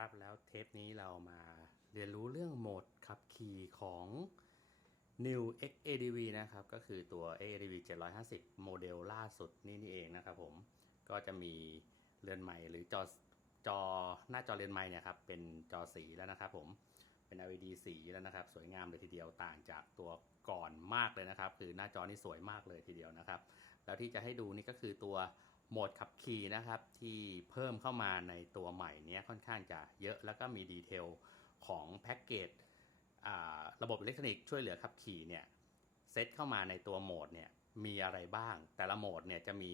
ครับ แล้วเทปนี้เรามาเรียนรู้เรื่องโหมดขับขี่ของ New X ADV นะครับ ก็คือตัว ADV 750 โมเดลล่าสุดนี่นี่เองนะครับผม ก็จะมีเรือนใหม่หรือจอจอหน้าจอเรือนใหม่เนี่ยครับ เป็นจอสีแล้วนะครับผมเป็น LED สีแล้วนะครับ สวยงามเลยทีเดียวต่างจากตัวก่อนมากเลยนะครับ คือหน้าจอนี่สวยมากเลยทีเดียวนะครับ แล้วที่จะให้ดูนี่ก็คือตัว โหมดขับขี่นะครับที่เพิ่มเข้ามาในตัวใหม่นี้ค่อนข้างจะเยอะแล้วก็มีดีเทลของแพ็กเกจระบบอิเล็กทรอนิกส์ช่วยเหลือขับขี่เนี่ยเซตเข้ามาในตัวโหมดเนี่ยมีอะไรบ้าง แต่ละโหมดเนี่ยจะมี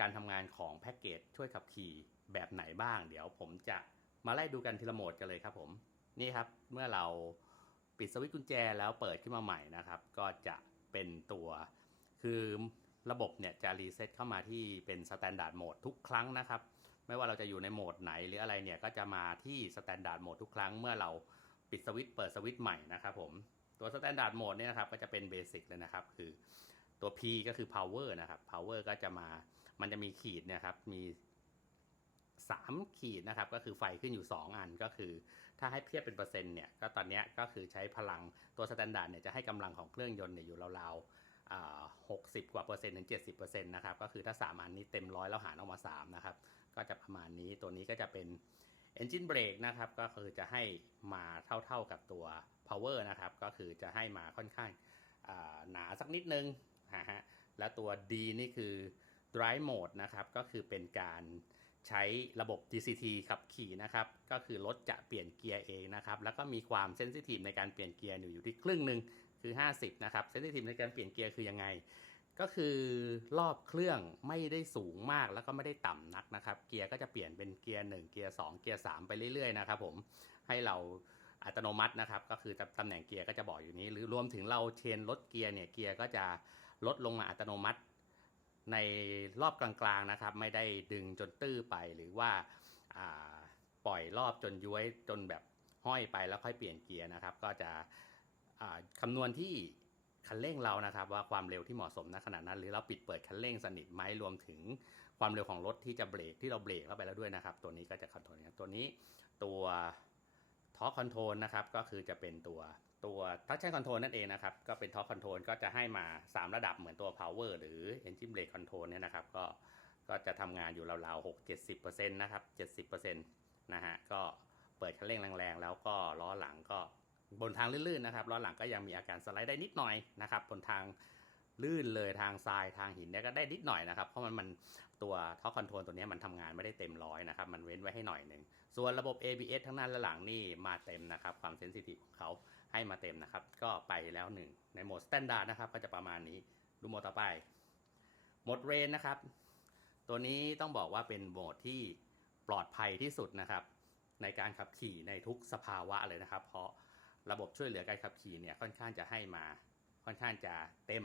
การทำงานของแพ็กเกจช่วยขับขี่แบบไหนบ้าง เดี๋ยวผมจะมาไล่ดูกันทีละโหมดกันเลยครับผมนี่ครับเมื่อเราปิดสวิตช์กุญแจแล้วเปิดขึ้นมาใหม่นะครับ ก็จะเป็นตัวคือ ระบบเนี่ยจะรีเซ็ตเข้ามาที่เป็นสแตนดาร์ดโหมดทุกครั้งนะครับ ไม่ว่าเราจะอยู่ในโหมดไหนหรืออะไรเนี่ยก็จะมาที่สแตนดาร์ดโหมดทุกครั้งเมื่อเราปิดสวิตช์เปิดสวิตช์ใหม่นะครับผมตัวสแตนดาร์ดโหมดเนี่ยนะครับก็จะเป็นเบสิกเลยนะครับ คือตัว P ก็คือ power นะครับ power ก็จะมามันจะมีขีดเนี่ยครับมี3 ขีดนะครับก็คือไฟขึ้นอยู่ 2 อันก็คือ ถ้าให้เทียบเป็นเปอร์เซ็นต์เนี่ยก็ตอนเนี้ยก็คือใช้พลังตัวสแตนดาร์ดเนี่ยจะให้กำลังของเครื่องยนต์เนี่ยอยู่ราวๆ หกสิบกว่าเปอร์เซ็นต์ถึงเจ็ดสิบเปอร์เซ็นต์นะครับ ก็คือถ้า3อันนี้เต็มร้อยแล้วหารออกมา3นะครับ ก็จะประมาณนี้ ตัวนี้ก็จะเป็น Engine Brake นะครับ ก็คือจะให้มาเท่าๆกับตัว Power นะครับ ก็คือจะให้มาค่อนข้างหนาสักนิดนึงนะฮะแล้วตัว D นี่คือ Drive Mode นะครับ ก็คือเป็นการใช้ระบบ DCT ขับขี่นะครับ ก็คือรถจะเปลี่ยนเกียร์เองนะครับ แล้วก็มีความเซนซิทีฟในการเปลี่ยนเกียร์อยู่อยู่ที่ครึ่งหนึ่ง คือ 50 นะครับเซนซิทีฟในการเปลี่ยนเกียร์คือยังไง ก็คือรอบเครื่องไม่ได้สูงมากแล้วก็ไม่ได้ต่ำนักนะครับ เกียร์ก็จะเปลี่ยนเป็นเกียร์1เกียร์2เกียร์3ไปเรื่อยๆนะครับผมให้เราอัตโนมัตินะครับ ก็คือตำแหน่งเกียร์ก็จะบอกอยู่นี้ หรือรวมถึงเราเชนลดเกียร์เนี่ยเกียร์ก็จะลดลงมาอัตโนมัติในรอบกลางๆนะครับ ไม่ได้ดึงจนตื้อไปหรือว่าาปล่อยรอบจนย้วยจนแบบห้อยไปแล้วค่อยเปลี่ยนเกียร์นะครับ ก็จะ คำนวณที่คันเร่งเรานะครับ ว่าความเร็วที่เหมาะสมณขณะนั้น หรือเราปิดเปิดคันเร่งสนิทไหมรวมถึงความเร็วของรถที่จะเบรกที่เราเบรกเข้าไปแล้วด้วยนะครับ ตัวนี้ก็จะคอนโทรลนะตัวนี้ตัวทอคอนโทรลนะครับก็คือจะเป็นตัวตัวทัชชั่นคอนโทรลนั่นเองนะครับ ก็เป็นทอคอนโทรลก็จะให้มา 3 ระดับเหมือนตัว power หรือ engine brake control เนี่ยนะครับ ก็ก็จะทำงานอยู่ราวๆ 6 70%นะครับ 70%นะฮะก็เปิดคันเร่งแรงๆ แล้วก็ล้อหลังก็ บนทางลื่นๆนะครับล้อหลังก็ยังมีอาการสไลด์ได้นิดหน่อยนะครับบนทางลื่นเลยทางทรายทางหินเนี่ยก็ได้นิดหน่อยนะครับ เพราะมันมันตัวท็อคอนโทรลตัวนี้มันทำงานไม่ได้เต็มร้อยนะครับ มันเว้นไว้ให้หน่อยหนึ่งส่วนระบบ ABS ทั้งนั้นและหลังนี่มาเต็มนะครับ ความเซนซิทีฟของเขาให้มาเต็มนะครับ ก็ไปแล้วหนึ่งในโหมดสแตนดาร์ดนะครับ ก็จะประมาณนี้ดูโหมดต่อไปโหมดเรนนะครับ ตัวนี้ต้องบอกว่าเป็นโหมดที่ปลอดภัยที่สุดนะครับ ในการขับขี่ในทุกสภาวะเลยนะครับ เพราะ ระบบช่วยเหลือการขับขี่เนี่ยค่อนข้างจะให้มาค่อนข้างจะเต็ม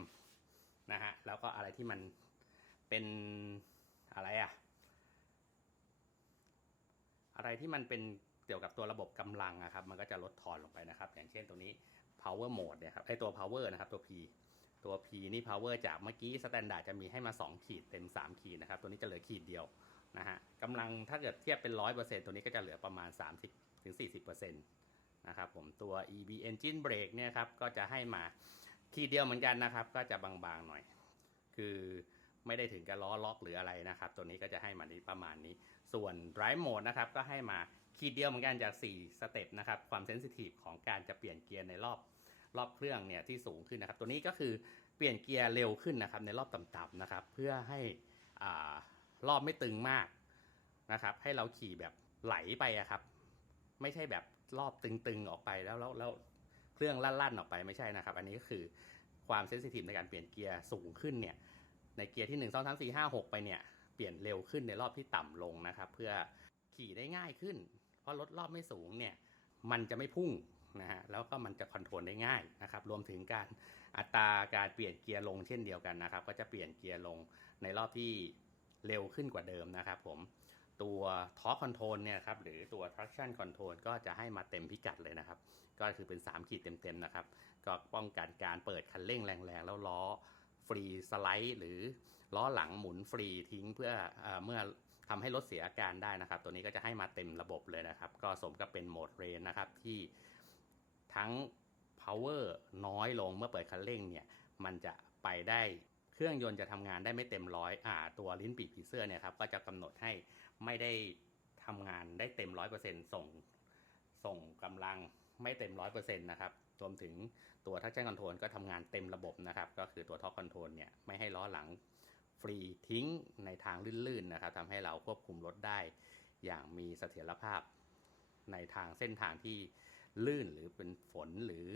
นะฮะแล้วก็อะไรที่มันเป็นอะไรอะอะไรที่มันเป็นเกี่ยวกับตัวระบบกำลังอะครับ มันก็จะลดทอนลงไปนะครับ อย่างเช่นตัวนี้ power mode เนี่ยครับไอตัว power นะครับตัว P ตัว P นี่ power จากเมื่อกี้ standard จะมีให้มา 2 ขีดเต็ม 3 ขีดนะครับ ตัวนี้จะเหลือขีดเดียวนะฮะกำลังถ้าเกิดเทียบเป็น 100%ตัวนี้ก็จะเหลือประมาณ 30-40% นะครับผมตัว EB engine brake เนี่ยครับก็จะให้มาขีดเดียวเหมือนกันนะครับ ก็จะบางๆหน่อย คือไม่ได้ถึงกับล้อล็อกหรืออะไรนะครับ ตัวนี้ก็จะให้มานี้ประมาณนี้ ส่วน drive mode นะครับก็ให้มาขีดเดียวเหมือนกันจาก 4 สเต็ปนะครับความเซนซิทีฟของการจะเปลี่ยนเกียร์ในรอบรอบเครื่องเนี่ยที่สูงขึ้นนะครับ ตัวนี้ก็คือเปลี่ยนเกียร์เร็วขึ้นนะครับในรอบต่ำๆนะครับ เพื่อให้อ่ารอบไม่ตึงมากนะครับ ให้เราขี่แบบไหลไปอะครับ ไม่ใช่แบบ รอบตึงๆออกไปแล้วแล้วแล้วเครื่องลั่นๆออกไปไม่ใช่นะครับ อันนี้ก็คือความเซนซิทีฟในการเปลี่ยนเกียร์สูงขึ้นเนี่ยในเกียร์ที่ 1 2 3 4 5 6 ไปเนี่ยเปลี่ยนเร็วขึ้นในรอบที่ต่ำลงนะครับ เพื่อขี่ได้ง่ายขึ้น เพราะรถรอบไม่สูงเนี่ยมันจะไม่พุ่งนะฮะแล้วก็มันจะคอนโทรลได้ง่ายนะครับ รวมถึงการอัตราการเปลี่ยนเกียร์ลงเช่นเดียวกันนะครับ ก็จะเปลี่ยนเกียร์ลงในรอบที่เร็วขึ้นกว่าเดิมนะครับผม ตัวทอ r คอนโทรลเนี่ยครับหรือตัว traction control ก็จะให้มาเต็มพิกัดเลยนะครับ ก็คือเป็น 3 ขีดเต็มๆนะครับ ก็ป้องกันการเปิดคันเร่งแรงๆ แล้วล้อฟรีสไลด์ หรือล้อหลังหมุนฟรีทิ้งเพื่อเอเมื่อทำให้รถเสียอาการได้นะครับ ตัวนี้ก็จะให้มาเต็มระบบเลยนะครับ ก็สมกับเป็นโหมดเรนนะครับที่ทั้ง power น้อยลงเมื่อเปิดคันเร่งเนี่ยมันจะไปได้เครื่องยนต์จะทำงานได้ไม่เต็มร้อยอ่าตัวลิ้นปีกผีเสื้อเนี่ยครับก็จะกำหนดให้ ไม่ได้ทำงานได้เต็มร้อยเปอร์เซ็นต์ส่งส่งกำลังไม่เต็มร้อยเปอร์เซ็นต์นะครับรวมถึงตัวทัชชั่นคอนโทรลก็ทำงานเต็มระบบนะครับ ก็คือตัวท็อปคอนโทรลเนี่ยไม่ให้ล้อหลังฟรีทิ้งในทางลื่นๆนะครับทำให้เราควบคุมรถได้อย่างมีเสถียรภาพในทางเส้นทางที่ลื่นหรือเป็นฝนหรือ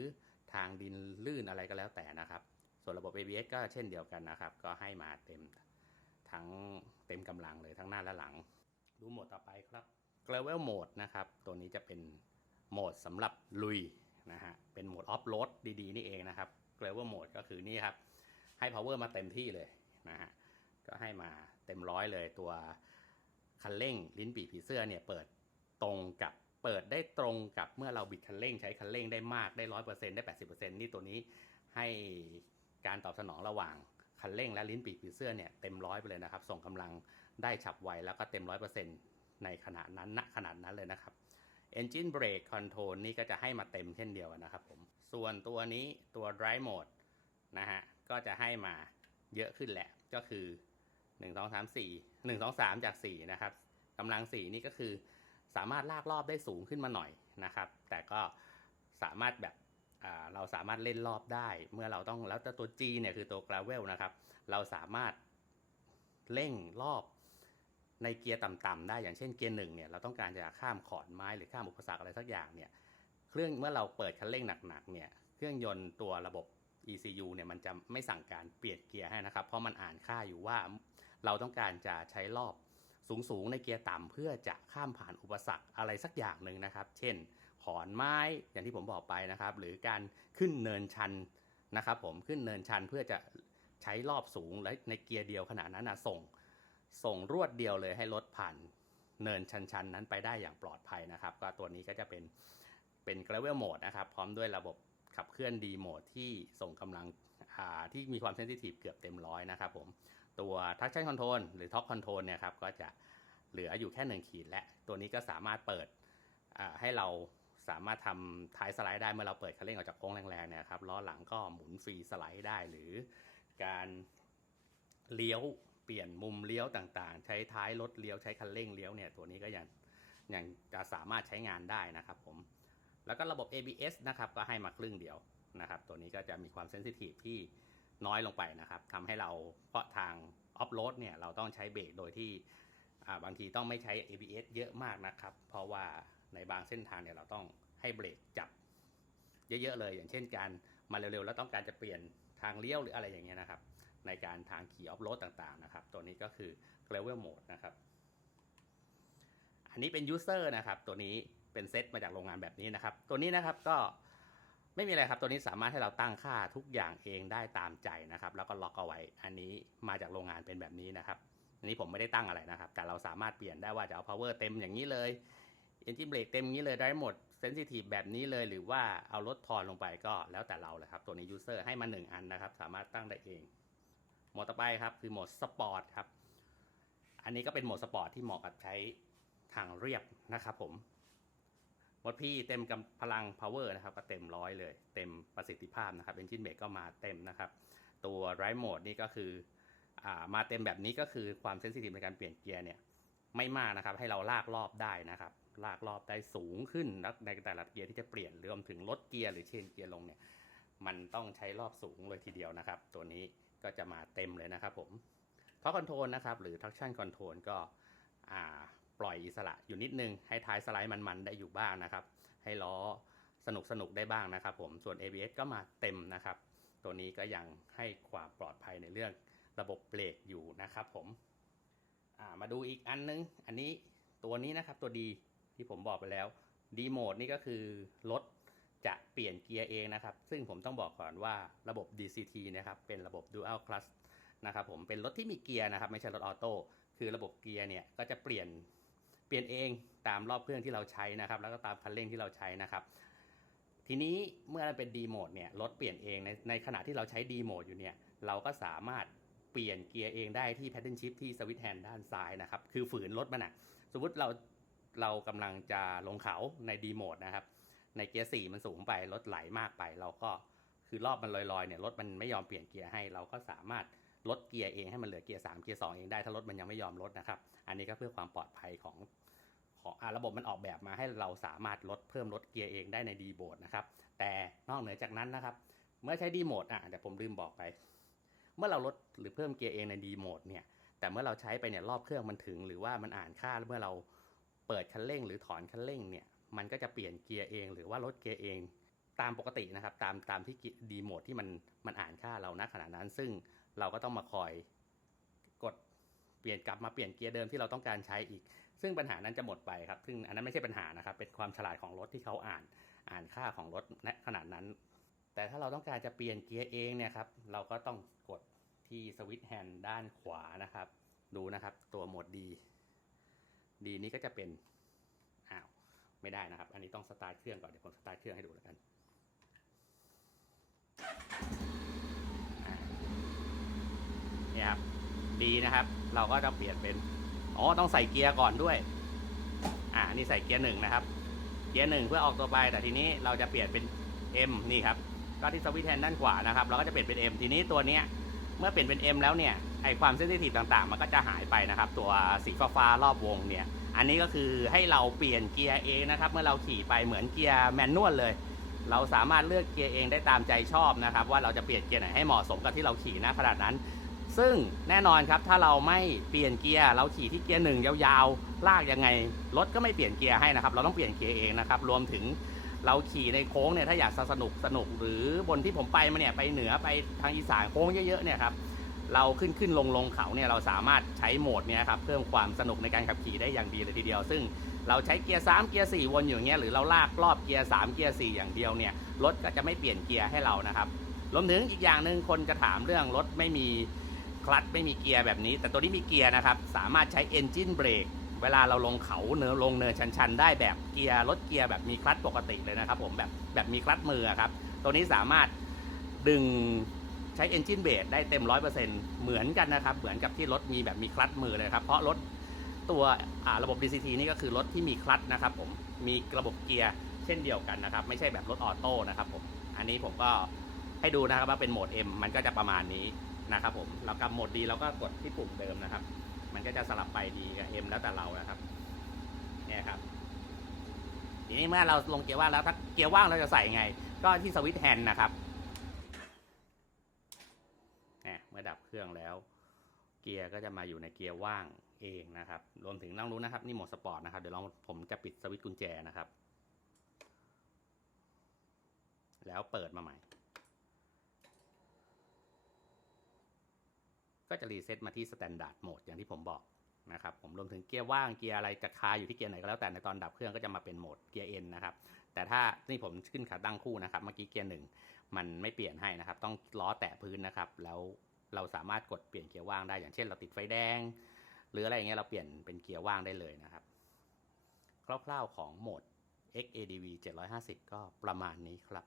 ทางดินลื่นอะไรก็แล้วแต่นะครับ ส่วนระบบ ABS ก็เช่นเดียวกันนะครับ ก็ให้มาเต็มทั้งเต็มกำลังเลยทั้งหน้าและหลัง ดูโหมดต่อไปครับ Gravel Mode นะครับ ตัวนี้จะเป็นโหมดสำหรับลุยนะฮะ เป็นโหมดออฟโรดดีๆ นี่เองนะครับ Gravel Mode ก็คือนี่ครับ ให้ power มาเต็มที่เลยนะฮะ ก็ให้มาเต็มร้อยเลยตัวคันเร่งลิ้นปีกผีเสื้อเนี่ยเปิดตรงกับเปิดได้ตรงกับเมื่อเราบิดคันเร่ง ใช้คันเร่งได้มากได้ร้อยเปอร์เซ็นต์ได้แปดสิบเปอร์เซ็นต์นี่ตัวนี้ให้การตอบสนองระหว่างคันเร่งและลิ้นปีกผีเสื้อเนี่ยเต็มร้อยไปเลยนะครับ ส่งกำลัง ได้ฉับไวแล้วก็เต็มร้อยเปอร์เซ็นต์ในขณะนั้นณขนาดนั้นเลยนะครับ Engine Brake Control นี่ก็จะให้มาเต็มเช่นเดียวนะครับผม ส่วนตัวนี้ตัว Drive Mode นะฮะ ก็จะให้มาเยอะขึ้นแหละ ก็คือ 1 2 3 4 1 2 3 จาก 4 นะครับกำลัง 4 นี่ก็คือสามารถลากรอบได้สูงขึ้นมาหน่อยนะครับ แต่ก็สามารถแบบเราสามารถเล่นรอบได้ เมื่อเราต้องแล้วแต่ตัว G เนี่ยคือตัว gravel นะครับ เราสามารถเร่งรอบ ในเกียร์ต่ำๆได้อย่างเช่นเกียร์หนึ่งเนี่ยเราต้องการจะข้ามขอนไม้หรือข้ามอุปสรรคอะไรสักอย่างเนี่ยเครื่องเมื่อเราเปิดคันเร่งหนักๆเนี่ยเครื่องยนต์ตัวระบบ ECU เนี่ยมันจะไม่สั่งการเปลี่ยนเกียร์ให้นะครับ เพราะมันอ่านค่าอยู่ว่า เราต้องการจะใช้รอบสูงๆในเกียร์ต่ำเพื่อจะข้ามผ่านอุปสรรคอะไรสักอย่างหนึ่งนะครับ เช่น ขอนไม้อย่างที่ผมบอกไปนะครับ หรือการขึ้นเนินชันนะครับ ผมขึ้นเนินชันเพื่อจะใช้รอบสูงและในเกียร์เดียวขนาดนั้นนะส่ง ส่งรวดเดียวเลยให้รถผ่านเนินชันๆ นั้นไปได้อย่างปลอดภัยนะครับ ก็ตัวนี้ก็จะเป็นเป็น gravel mode นะครับ พร้อมด้วยระบบขับเคลื่อน D mode ที่ส่งกำลังที่มีความเซนซิทีฟเกือบเต็มร้อยนะครับผม ตัว traction control หรือ top control เนี่ยครับก็จะเหลืออยู่แค่ 1 ขีดและ ตัวนี้ก็สามารถเปิดให้เราสามารถทำท้ายสไลด์ได้เมื่อเราเปิดคันเร่งออกจากโค้งแรงๆเนี่ยครับล้อหลังก็หมุนฟรีสไลด์ได้หรือการเลี้ยว ลี่ยนมุมเลี้ยวต่างๆ ใช้ท้ายรถเลี้ยวใช้คันเร่งเลี้ยวเนี่ยตัวนี้ก็ยังยังจะสามารถใช้งานได้นะครับผมแล้วก็ระบบ ABS นะครับก็ให้มาครึ่งเดียวนะครับ ตัวนี้ก็จะมีความเซนซิทีฟที่น้อยลงไปนะครับทำให้เราเพราะทางออฟโรดเนี่ยเราต้องใช้เบรกโดยที่บางทีต้องไม่ใช้ ABS เยอะมากนะครับ เพราะว่าในบางเส้นทางเนี่ยเราต้องให้เบรกจับเยอะๆเลย อย่างเช่นการมาเร็วๆ แล้วต้องการจะเปลี่ยนทางเลี้ยวหรืออะไรอย่างเงี้ยนะครับ ในการทางขี่ออฟโรดต่างๆนะครับ ตัวนี้ก็คือ gravel mode นะครับ อันนี้เป็น user นะครับ ตัวนี้เป็นเซตมาจากโรงงานแบบนี้นะครับ ตัวนี้นะครับก็ไม่มีอะไรครับ ตัวนี้สามารถให้เราตั้งค่าทุกอย่างเองได้ตามใจนะครับ แล้วก็ล็อกเอาไว้ อันนี้มาจากโรงงานเป็นแบบนี้นะครับ อันนี้ผมไม่ได้ตั้งอะไรนะครับ แต่เราสามารถเปลี่ยนได้ว่าจะเอา power เต็มอย่างนี้เลย engine brake เต็มอย่างนี้เลยได้หมด sensitive แบบนี้เลย หรือว่าเอาลดทอนลงไปก็แล้วแต่เราเลยครับ ตัวนี้ user ให้มา 1 อันนะครับ สามารถตั้งได้เอง โหมดต่อไปครับคือโหมดสปอร์ตครับ อันนี้ก็เป็นโหมดสปอร์ตที่เหมาะกับใช้ทางเรียบนะครับผมหมดพี่เต็มกำพลัง power นะครับก็เต็มร้อยเลย เต็มประสิทธิภาพนะครับ engine brake ก็มาเต็มนะครับ ตัว drive mode นี่ก็คืออมาเต็มแบบนี้ก็คือความเซนซิทีฟในการเปลี่ยนเกียร์เนี่ยไม่มากนะครับ ให้เราลากรอบได้นะครับ ลากรอบได้สูงขึ้นแล้วในแต่ละเกียร์ที่จะเปลี่ยนรวมถึงลดเกียร์หรือเชนเกียร์ลงเนี่ย มันต้องใช้รอบสูงเลยทีเดียวนะครับ ตัวนี้ ก็จะมาเต็มเลยนะครับผมท็อคอนโทรลนะครับหรือ traction control ก็ปล่อยอิสระอยู่นิดนึง ให้ท้ายสไลด์มันๆได้อยู่บ้างนะครับ ให้ล้อสนุกสนุกๆได้บ้างนะครับผมส่วน ABS ก็มาเต็มนะครับ ตัวนี้ก็ยังให้ความปลอดภัยในเรื่องระบบเบรกอยู่นะครับผมามาดูอีกอันนึง อันนี้ตัวนี้นะครับตัวดีที่ผมบอกไปแล้วดีโหมดนี่ก็คือรถ จะเปลี่ยนเกียร์เองนะครับ ซึ่งผมต้องบอกก่อนว่าระบบ DCT นะครับ เป็นระบบ Dual Clutch นะครับผม เป็นรถที่มีเกียร์นะครับ ไม่ใช่รถออโต้ คือระบบเกียร์เนี่ย ก็จะเปลี่ยน เปลี่ยนเองตามรอบเครื่องที่เราใช้นะครับ แล้วก็ตามคันเร่งที่เราใช้นะครับ ทีนี้เมื่อมันเป็น D mode เนี่ย รถเปลี่ยนเองในในขณะที่เราใช้ D mode อยู่เนี่ย เราก็สามารถเปลี่ยนเกียร์เองได้ที่ paddle shift ที่ switch hand ด้านซ้ายนะครับ คือฝืนรถมันอะสมมติเราเรากำลังจะลงเขาใน D mode นะครับ ในเกียร์4มันสูงไปรถไหลมากไป เราก็คือรอบมันลอยๆเนี่ยรถมันไม่ยอมเปลี่ยนเกียร์ให้ เราก็สามารถลดเกียร์เองให้มันเหลือเกียร์3เกียร์2เองได้ถ้ารถมันยังไม่ยอมลดนะครับ อันนี้ก็เพื่อความปลอดภัยของของอ่าระบบมันออกแบบมาให้เราสามารถลดเพิ่มลดเกียร์เองได้ใน D mode นะครับ แต่นอกเหนือจากนั้นนะครับ เมื่อใช้ D mode อะแต่ผมลืมบอกไป เมื่อเราลดหรือเพิ่มเกียร์เองใน D mode เนี่ย แต่เมื่อเราใช้ไปเนี่ยรอบเครื่องมันถึง หรือว่ามันอ่านค่าเมื่อเราเปิดคันเร่ง หรือถอนคันเร่งเนี่ย มันก็จะเปลี่ยนเกียร์เอง หรือว่าลดเกียร์เองตามปกตินะครับ ตามตามที่ดีโหมดที่มันมันอ่านค่าเราณขณะนั้น ซึ่งเราก็ต้องมาคอยกดเปลี่ยนกลับมาเปลี่ยนเกียร์เดิมที่เราต้องการใช้อีก ซึ่งปัญหานั้นจะหมดไปครับ ซึ่งอันนั้นไม่ใช่ปัญหานะครับ เป็นความฉลาดของรถที่เขาอ่านอ่านค่าของรถณขนาดนั้น แต่ถ้าเราต้องการจะเปลี่ยนเกียร์เองเนี่ยครับ เราก็ต้องกดที่สวิตช์แฮนด์ด้านขวานะครับ ดูนะครับ ตัวโหมดดีดีนี้ก็จะเป็น ไม่ได้นะครับ อันนี้ต้องสตาร์ทเครื่องก่อน เดี๋ยวผมสตาร์ทเครื่องให้ดูแล้วกันนี่ครับดีนะครับ เราก็จะเปลี่ยนเป็น อ๋อ ต้องใส่เกียร์ก่อนด้วย อ่า นี่ใส่เกียร์หนึ่งนะครับ เกียร์หนึ่งเพื่อออกตัวไป แต่ทีนี้เราจะเปลี่ยนเป็น M นี่ครับ ก็ที่สวิตช์แฮนด์ด้านขวานะครับ เราก็จะเปลี่ยนเป็น M ทีนี้ตัวเนี้ย เมื่อเปลี่ยนเป็น M แล้วเนี่ย ไอความเซนซิทีฟต่างๆ มันก็จะหายไปนะครับ ตัวสีฟ้าๆรอบวงเนี่ย อันนี้ก็คือให้เราเปลี่ยนเกียร์เองนะครับ เมื่อเราขี่ไปเหมือนเกียร์แมนนวลเลย เราสามารถเลือกเกียร์เองได้ตามใจชอบนะครับ ว่าเราจะเปลี่ยนเกียร์ไหนให้เหมาะสมกับที่เราขี่นะขนาดนั้น ซึ่งแน่นอนครับถ้าเราไม่เปลี่ยนเกียร์เราขี่ที่เกียร์หนึ่งยาวๆลากยังไงรถก็ไม่เปลี่ยนเกียร์ให้นะครับ เราต้องเปลี่ยนเกียร์เองนะครับรวมถึงเราขี่ในโค้งเนี่ยถ้าอยากสนุกสนุกหรือบนที่ผมไปมาเนี่ยไปเหนือไปทางอีสานโค้งเยอะๆเนี่ยครับ เราขึ้นขึ้นลงลงเขาเนี่ยเราสามารถใช้โหมดเนี่ยครับเพิ่มความสนุกในการขับขี่ได้อย่างดีเลยทีเดียว ซึ่งเราใช้เกียร์3เกียร์4วนอยู่เงี้ยหรือเราลากรอบเกียร์3เกียร์4อย่างเดียวเนี่ยรถก็จะไม่เปลี่ยนเกียร์ให้เรานะครับรวมถึงอีกอย่างหนึ่งคนจะถามเรื่องรถไม่มีคลัตช์ไม่มีเกียร์แบบนี้ แต่ตัวนี้มีเกียร์นะครับสามารถใช้ engine brake เวลาเราลงเขาเนินลงเนินชันๆ ได้แบบเกียร์รถเกียร์แบบมีคลัตช์ปกติเลยนะครับผมแบบแบบมีคลัตช์มือครับตัวนี้สามารถดึง ใช้ Engine Base ได้เต็ม 100%เหมือนกันนะครับ เหมือนกับที่รถมีแบบมีคลัตช์มือเลยครับ เพราะรถตัวระบบ DCT นี่ก็คือรถที่มีคลัตช์นะครับผมมีระบบเกียร์เช่นเดียวกันนะครับ ไม่ใช่แบบรถออโต้นะครับผมอันนี้ผมก็ให้ดูนะครับว่าเป็นโหมด M มันก็จะประมาณนี้นะครับผมแล้วกับโหมดดีเราก็กดที่ปุ่มเดิมนะครับ มันก็จะสลับไปดีกับ M แล้วแต่เรานะครับเนี่ยครับทีนี้เมื่อเราลงเกียร์ว่างแล้วถ้าเกียร์ว่างเราจะใส่ไง ก็ที่สวิตช์แฮนด์นะครับ เนี่ยเมื่อดับเครื่องแล้ว เกียร์ก็จะมาอยู่ในเกียร์ว่างเองนะครับ รวมถึงต้องรู้นะครับ นี่โหมดสปอร์ตนะครับ เดี๋ยวลองผมจะปิดสวิตช์กุญแจนะครับ แล้วเปิดมาใหม่ ก็จะรีเซ็ตมาที่สแตนดาร์ดโหมดอย่างที่ผมบอกนะครับผมรวมถึงเกียร์ว่างเกียร์อะไรจะคาอยู่ที่เกียร์ไหนก็แล้วแต่ในตอนดับเครื่องก็จะมาเป็นโหมดเกียร์เอ็นนะครับ แต่ถ้านี่ผมขึ้นขาตั้งคู่นะครับ เมื่อกี้เกียร์หนึ่งมันไม่เปลี่ยนให้นะครับ ต้องล้อแตะพื้นนะครับแล้ว เราสามารถกดเปลี่ยนเกียร์ว่างได้อย่างเช่น เราติดไฟแดง หรืออะไรอย่างเงี้ยเราเปลี่ยนเป็นเกียร์ว่างได้เลยนะครับคร่าวๆของโหมด XADV 750 ก็ประมาณนี้ครับ